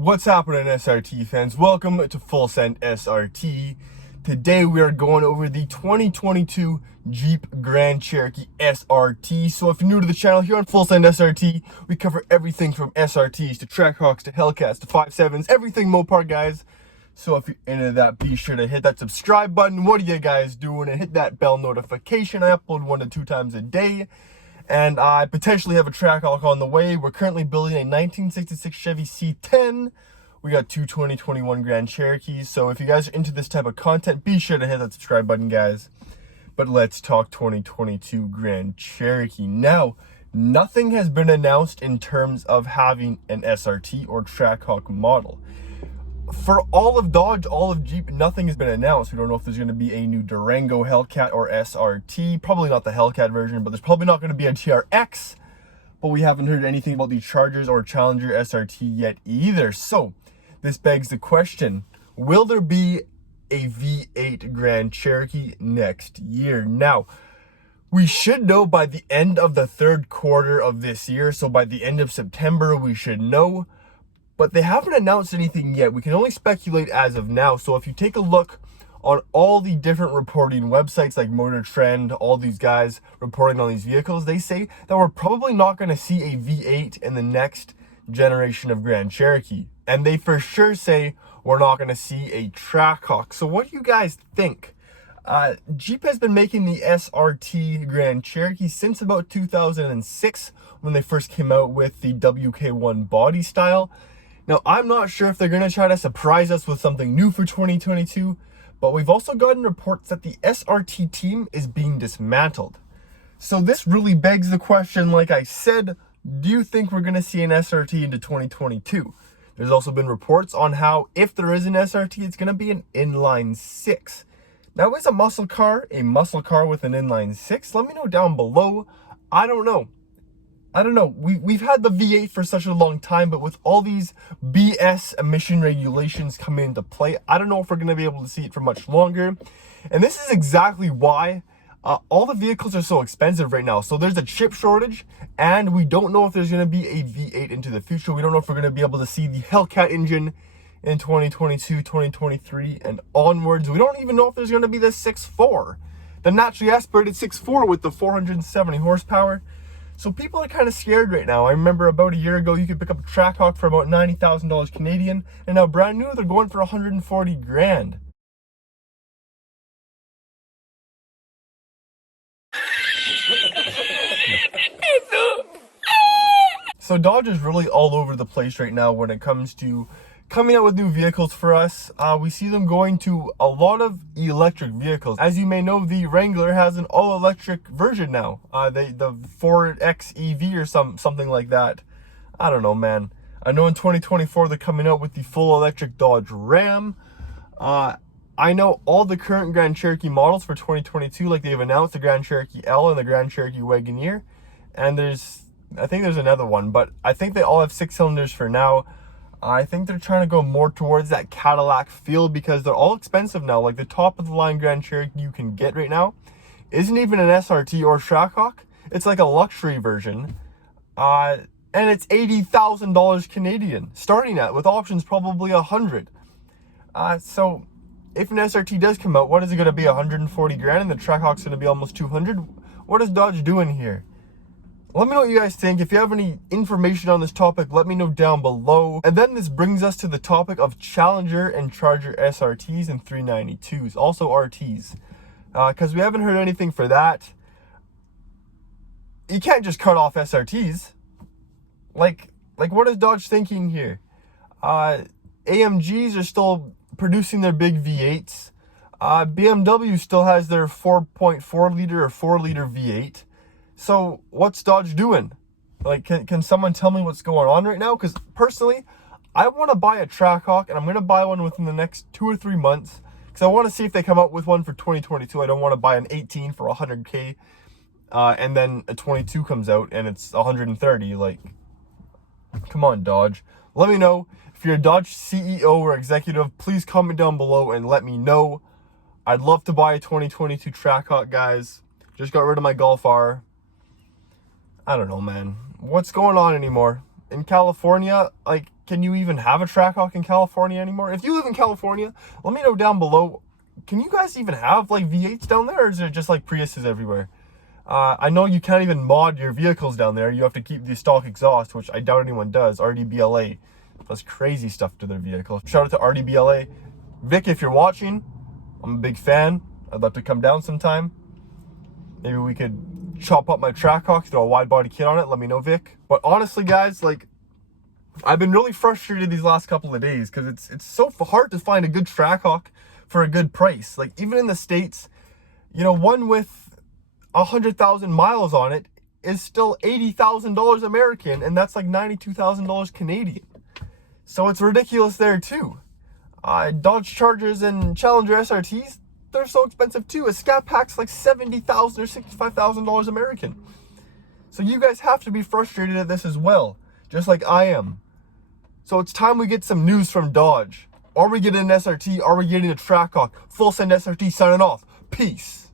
What's happening, SRT fans? Welcome to Fullsend SRT. Today we are going over the 2022 Jeep Grand Cherokee SRT. So if you're new to the channel, here on Fullsend SRT, we cover everything from SRTs to Trackhawks to Hellcats to 5.7s, everything MOPAR, guys. So if you're into that, be sure to hit that subscribe button. What are you guys doing? And hit that bell notification. I upload 1 to 2 times a day. And I potentially have a Trackhawk on the way. We're currently building a 1966 Chevy C10. We got two 2021 Grand Cherokees. So if you guys are into this type of content, be sure to hit that subscribe button, guys. But let's talk 2022 Grand Cherokee. Now, nothing has been announced in terms of having an SRT or Trackhawk model. For all of Dodge, all of Jeep, nothing has been announced. We don't know if there's going to be a new Durango Hellcat or SRT. Probably not the Hellcat version, but there's probably not going to be a TRX. But we haven't heard anything about the Chargers or Challenger SRT yet either. So this begs the question, will there be a V8 Grand Cherokee next year? Now, we should know by the end of the third quarter of this year. So by the end of September, we should know. But they haven't announced anything yet. We can only speculate as of now. So if you take a look on all the different reporting websites like Motor Trend, all these guys reporting on these vehicles, they say that we're probably not going to see a V8 in the next generation of Grand Cherokee. And they for sure say we're not going to see a Trackhawk. So what do you guys think? Jeep has been making the SRT Grand Cherokee since about 2006 when they first came out with the WK1 body style. Now, I'm not sure if they're going to try to surprise us with something new for 2022, but we've also gotten reports that the SRT team is being dismantled. So this really begs the question, like I said, do you think we're going to see an SRT into 2022? There's also been reports on how if there is an SRT, it's going to be an inline 6. Now, is a muscle car with an inline 6? Let me know down below. I don't know. We've had the V8 for such a long time, but with all these BS emission regulations coming into play, I don't know if we're going to be able to see it for much longer. And this is exactly why all the vehicles are so expensive right now. So there's a chip shortage, and we don't know if there's going to be a V8 into the future. We don't know if we're going to be able to see the Hellcat engine in 2022, 2023, and onwards. We don't even know if there's going to be the 6.4, the naturally aspirated 6.4 with the 470 horsepower. So people are kind of scared right now. I remember about a year ago, you could pick up a Trackhawk for about $90,000 Canadian, and now brand new, they're going for 140 grand. So Dodge is really all over the place right now when it comes to coming out with new vehicles for us. We see them going to a lot of electric vehicles. As you may know, the Wrangler has an all-electric version now. The Ford XEV or something like that. I don't know, man. I know in 2024 they're coming out with the full electric Dodge Ram. I know all the current Grand Cherokee models for 2022, like they've announced the Grand Cherokee L and the Grand Cherokee Wagoneer. And I think there's another one, but I think they all have 6 cylinders for now. I think they're trying to go more towards that Cadillac feel because they're all expensive now. Like the top of the line Grand Cherokee you can get right now isn't even an SRT or Trackhawk. It's like a luxury version. And it's $80,000 Canadian starting at, with options probably 100. So if an SRT does come out, what is it going to be, 140 grand, and the Trackhawk's going to be almost 200? What is Dodge doing here? Let me know what you guys think. If you have any information on this topic, let me know down below. And then this brings us to the topic of Challenger and Charger SRTs and 392s, also RTs. Because we haven't heard anything for that. You can't just cut off SRTs. Like what is Dodge thinking here? AMGs are still producing their big V8s. BMW still has their 4.4 liter or 4 liter V8. So what's Dodge doing? Like, can someone tell me what's going on right now? Because personally, I want to buy a Trackhawk, and I'm going to buy one within the next 2 or 3 months. Because I want to see if they come out with one for 2022. I don't want to buy an 18 for 100K, and then a 22 comes out and it's 130. Like, come on, Dodge. Let me know. If you're a Dodge CEO or executive, please comment down below and let me know. I'd love to buy a 2022 Trackhawk, guys. Just got rid of my Golf R. I don't know, man. What's going on anymore? In California, like, can you even have a Trackhawk in California anymore? If you live in California, let me know down below. Can you guys even have like V8s down there, or is it just like Priuses everywhere? I know you can't even mod your vehicles down there. You have to keep the stock exhaust, which I doubt anyone does. RDBLA does crazy stuff to their vehicles. Shout out to RDBLA. Vic, if you're watching, I'm a big fan. I'd love to come down sometime. Maybe we could chop up my Trackhawk, throw a wide body kit on it. Let me know, Vic. But honestly, guys, like, I've been really frustrated these last couple of days because it's so hard to find a good Trackhawk for a good price. Like, even in the States, you know, one with 100,000 miles on it is still $80,000 American, and that's like $92,000 Canadian. So it's ridiculous there too. Dodge Chargers and Challenger SRTs, they're so expensive too. A Scat Pack's like $70,000 or $65,000 American. So you guys have to be frustrated at this as well, just like I am. So it's time we get some news from Dodge. Are we getting an SRT? Are we getting a Trackhawk? Fullsend SRT signing off. Peace.